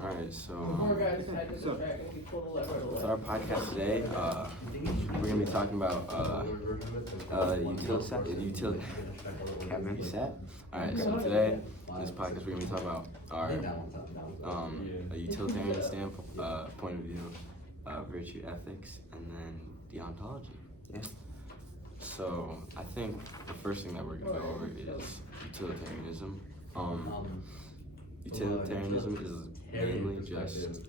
Alright, so More guys had to go back and he pulled the lever. with our podcast today, we're gonna be talking about utility. Kevin, you set? Alright, so today, in this podcast, we're gonna be talking about our a utilitarian standpoint, point of view, virtue ethics, and then deontology. Yeah. So I think the first thing that we're gonna go over is utilitarianism. Utilitarianism is mainly just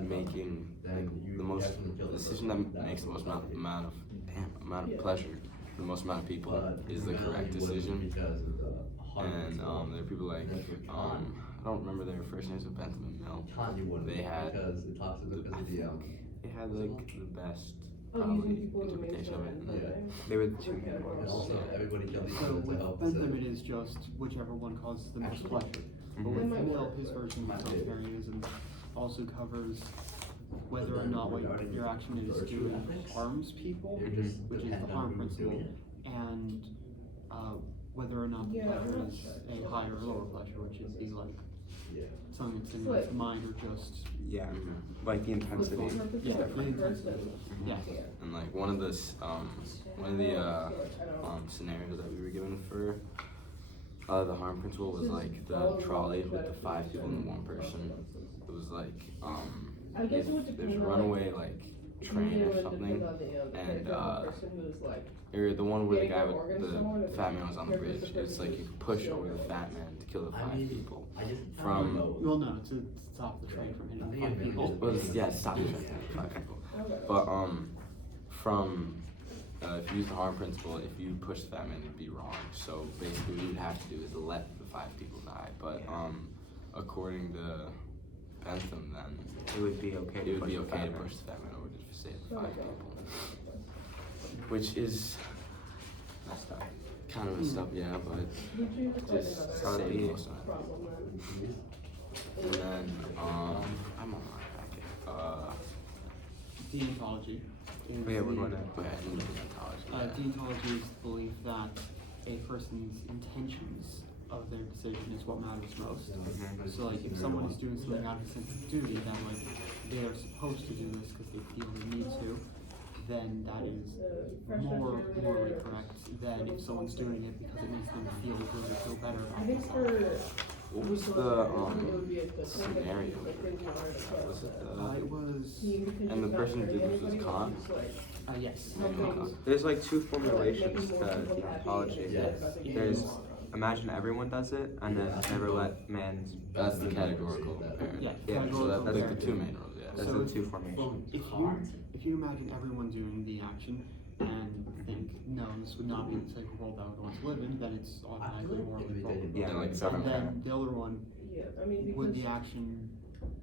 making the decision that makes the most amount of pleasure for the most amount of people is the correct decision. And there are people like I don't remember their first names, but Bentham and Mill. They had like the best probably interpretation of it. They were the two main ones. So with Bentham, it is just whichever one causes the most pleasure. But with Mill, his version of utilitarianism also covers whether or not what your action is doing harms people, which is the harm principle, and whether or not the pleasure is a higher or lower pleasure, which is the something that stimulates the mind or just like the intensity. Yeah. And like one of the scenarios that we were given for the harm principle was like the trolley with the 5 people and 1 person. It was like if there's a runaway like train or something, and or the one where the guy with the fat man was on the bridge. It's like you push over the fat man to kill the 5 people. Well, no, to stop the train from hitting 5 people. Well, stop the train to hit 5 people. But if you use the harm principle, if you push the fat man, it'd be wrong. So basically, what you'd have to do is let the 5 people die. But according to Bentham, then It would be okay. it would be okay to push the fat man over to save the 5 people, which is kind of messed up, yeah. But just how it save is. most of it. And then I'm on my packet. Deontology. Yeah, we're going to. Go ahead and deontology. Deontology is the belief that a person's intentions of their decision is what matters most. So, like, if someone is doing something out of a sense of duty, that like they are supposed to do this because they feel they need to, then that is more morally correct than if someone's doing it because it makes them feel good or feel better about themselves. What was the scenario? Was it It was. and the person who did this was Kant? Yes. There's like 2 formulations to deontology. There's imagine everyone does it, and then never let man. That's the categorical imperative. Yeah. So that's like the 2 main rules. Yeah. That's the 2 formations. If you imagine everyone doing the action and think, no, this would not be the type of world I would want to live in, then it's automatically morally wrong. Yeah, like And then the other one, would the action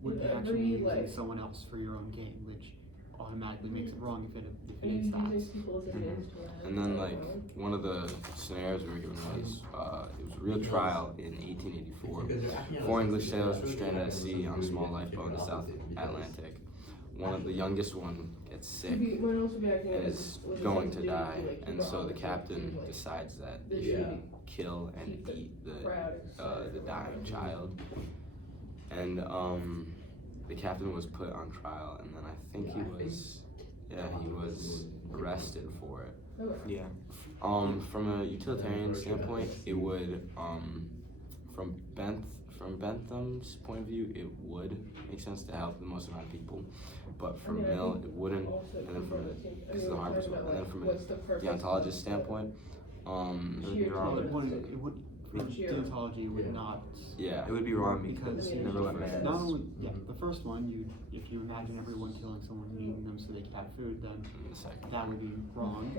be using someone else for your own gain, which automatically makes it wrong if it is that. And then like one of the scenarios we were given was it was a real trial in 1884. 4 English sailors were stranded at sea on a small lifeboat in the South Atlantic. The youngest one gets sick and is going to die, and so the captain decides that they should kill and eat the dying child. And the captain was put on trial, and then I think he was arrested for it. Yeah. From a utilitarian standpoint, it would from Bentham's point of view, it would make sense to help the most amount of people, but from Mill, it wouldn't. And then because of the harm principle, and then from a deontologist standpoint, Deontology would not. Yeah, It would be wrong because you never let man. Not only, the first one, if you imagine everyone killing someone and eating them so they could have food, then the second. that would be wrong.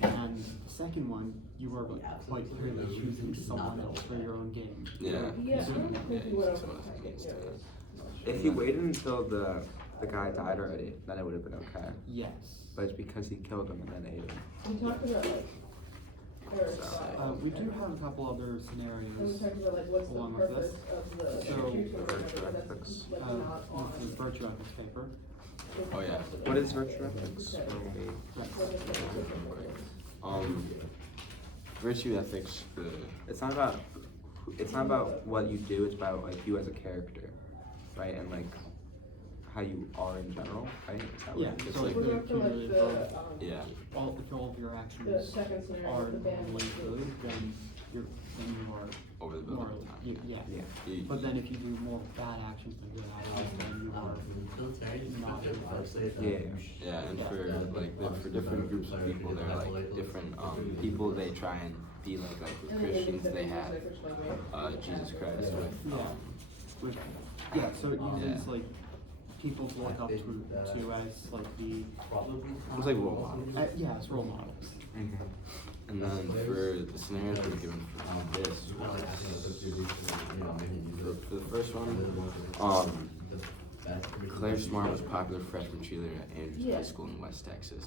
And the second one, you are quite clearly choosing someone else for your own gain. Yeah. If he waited until the guy died already, then it would have been okay. Yes. But it's because he killed him and then ate him. We talked about We do have a couple other scenarios what's along the with purpose this. of the So, virtue ethics. The virtue ethics paper. Oh yeah. What is virtue ethics? Virtue ethics. It's not about what you do. It's about like you as a character. right? And like how you are in general, right? Is that Yeah, right? It's so like like- the We're up to like cumulative the, of Yeah. if all of your the actions second scenario, are the band. normally good, then you are Over the more, building time. yeah. Yeah. You- But then if you do more bad actions than good actions, then you are not good. Yeah. Yeah, and for like for different groups of people, they're like different people. They try and be like with And then Christians, they individuals, have like, which one, right? Jesus Christ with Which, yeah, so it uses Yeah. like people to look up to as like the, it's like role models. yeah, as role models. Mm-hmm. And then for the scenarios we're given for this, for the first one, Claire Smart was a popular freshman cheerleader at Andrews High School in West Texas.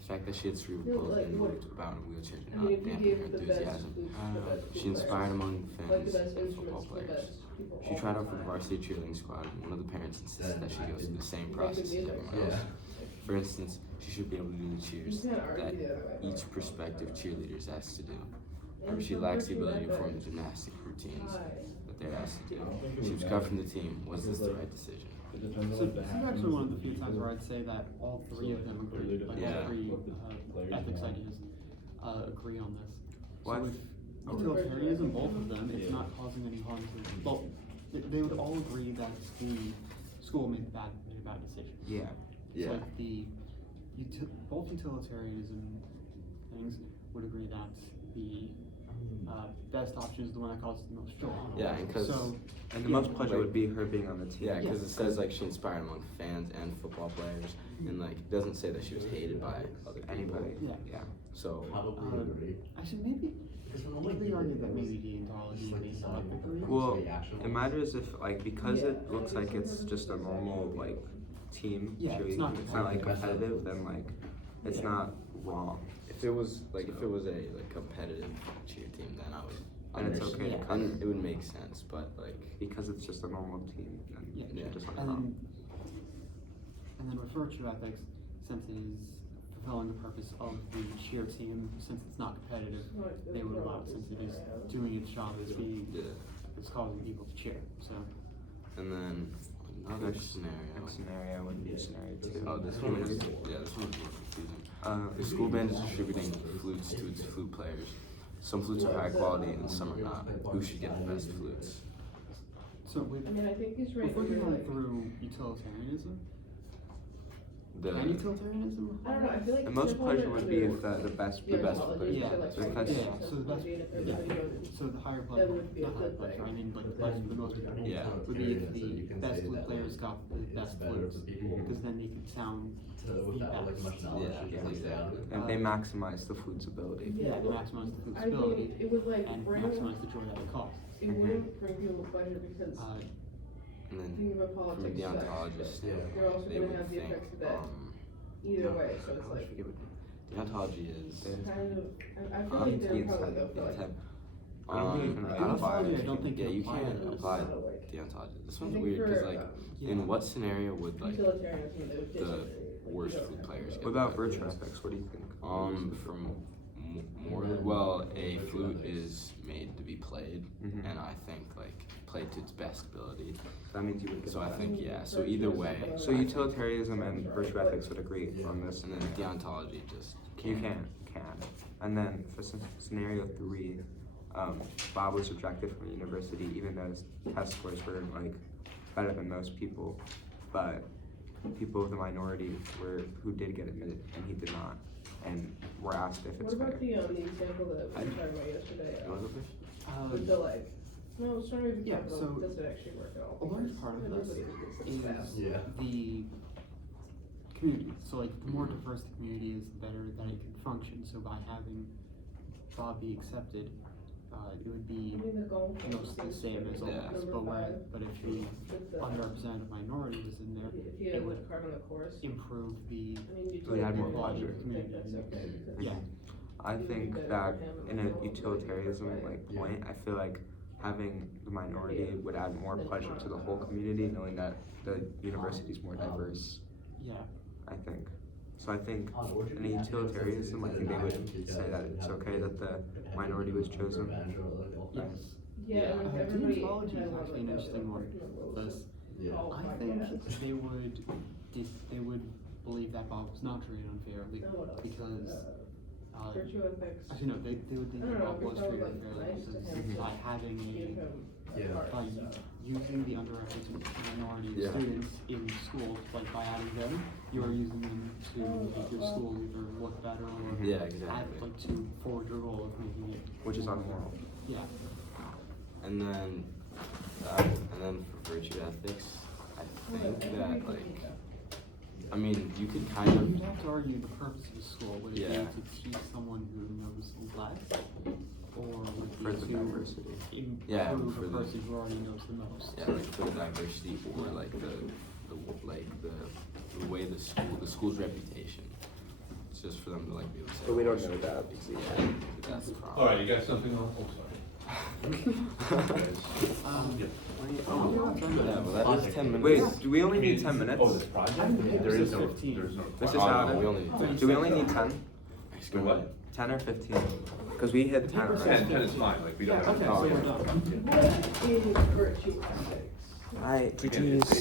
The fact that she had cerebral palsy and moved about in a wheelchair did I not mean, if you dampen her gave the best enthusiasm. flutes, the best She flute inspired players, among like fans the best and football instruments, the players. best people She all tried the out for the time. varsity cheerleading squad, and one of the parents insisted that she go through the same Make process good as music. everyone else. For instance, she should be able to do the cheers You can't argue that the other way. each prospective cheerleader is asked to do. And However, she some lacks the virtue ability to like perform the that. gymnastic routines Hi. that they're asked to do. She was cut from the team. Was this the right decision? So this is actually one of the few times where I'd say that all three of them agree, like Yeah. all three ethics ideas agree on this. What? So with utilitarianism, both of them, it's not causing any harm to, well, they would all agree that the school made a bad decision. Yeah. So like both utilitarianism things would agree that the best option is the one that causes the most joy. Yeah, and 'cause- So, And the most pleasure would be her being on the team. Yeah, because Yeah. it says like she inspired among fans and football players, and like it doesn't say that she was hated by other people. Anybody. Yeah. Yeah. So actually, maybe argue that maybe Deontology may not agree. Well, it matters if like because it looks like it's just a normal like team Yeah, it's cheerleading, not it's not like competitive, then like it's not wrong. if it was a like competitive cheer team, then I would. And it's okay to cut It would make sense, but like Because it's just a normal team, then Yeah. you should just let it And go. then with virtue ethics, since it is fulfilling the purpose of the cheer team, since it's not competitive, they would allow it since it is doing its job as being, yeah. it's causing people to cheer, so. And then another Next scenario. scenario would be scenario 2. Oh, this one is this one's more confusing. Uh, The school band is distributing flutes to its flute players. Some flutes are high quality and some are not. Who should get the best flutes? So with, I mean, I think he's right. if we're you're going like- through utilitarianism, The and utilitarianism? I don't know, I feel like. The most simple pleasure under- would be if the best The best Deontology, player. Yeah, so, like, because- right, yeah, so the best- everybody knows. So the higher That pleasure, would be a not higher good pleasure, thing. I mean like the pleasure the most people Yeah. would be if the best players got the best flutes, because then they could sound the best. Yeah, exactly. and they maximize the flute's ability. Yeah, to maximize the flute's I ability think it would like and bring, maximize the joy that it causes. it wouldn't bring people pleasure because And then thinking about from politics, the sucks, deontologist, but you're also they gonna would have the think effects of that either way, so it's like deontology is kind of, I feel like they're probably go for like. I don't think you can write Deontology, I don't think yeah, you you apply can't it as- apply Not like- deontology. This I one's think weird because for, like Yeah. in what scenario would like Utilitarianism, they would the disagree. Like, worst you don't flute have players to- get What about the virtue best? ethics? What do you think? From more well, a flute is made to be played, Mhm. and I think like played to its best ability. That means you would get So I that. think yeah. So either way, So utilitarianism and virtue ethics would agree on this. and then deontology just You can. And then for scenario 3, Bob was rejected from university even though his test scores were like better than most people, but people of the minority who did get admitted and he did not, and were asked if What it's about fair. the example that we were talking about yesterday, You wanna go first? with the like, no, I was trying to be Yeah, careful, so does it actually work at all? a large Because part of this everybody agrees that it's is bad. the community. So like the more diverse the community is, the better that it can function. So by having Bob be accepted, it would be I mean, the goal almost the same as Yeah. always, but if the underrepresented minority was in there, If you it had would the card on the course, improve the, I mean, you It would add more utilitarian, pleasure. I think that's okay, because yeah. I think that in a utilitarianism like point, I feel like having the minority would add more pleasure to the whole community, knowing that the university is more diverse. Yeah. I think. So I think in a utilitarianism, I think they would say that it's okay that the minority was chosen. Yes. Yeah, I mean, everybody Deontology has is one actually an like that, interesting one. like, Because Oh, they would believe that Bob was not treated unfairly No, what else? because Virtue ethics. actually no, they would think I that don't know, Bob was if it treated felt, like, unfairly nice to because him. by having Give a him Yeah. parts, by so. using the underrepresented minority of Yeah. students in schools, like by adding them, you are using them to make your school either look better or Yeah, add, exactly. like to forward your goal of making it. Which is unmoral. Yeah. And then for virtue ethics, I think that like, I mean, you could kind You'd of, have to argue the purpose of the school, would it Yeah. be to teach someone who knows less? Or would it For be the to diversity. Yeah, improve for a the- person who already knows the most? yeah, like for the diversity or like the way the school's reputation. It's just for them to like be able to say. But we don't "Oh, know that. Yeah, that's the problem. All right, you got something else? Oh, sorry. Yeah, well, that is 10 minutes. Wait, do we only need 10 minutes? Oh, this project? There is no, 15. there's no. This is Oh, how no, it- we only need 10. Do we only need 10? Do what? 10 or 15? Because we hit 10 already. 10 is fine, like, we don't have. Okay, Oh, so yeah. we're done. What is virtue ethics? I, Again, it's a,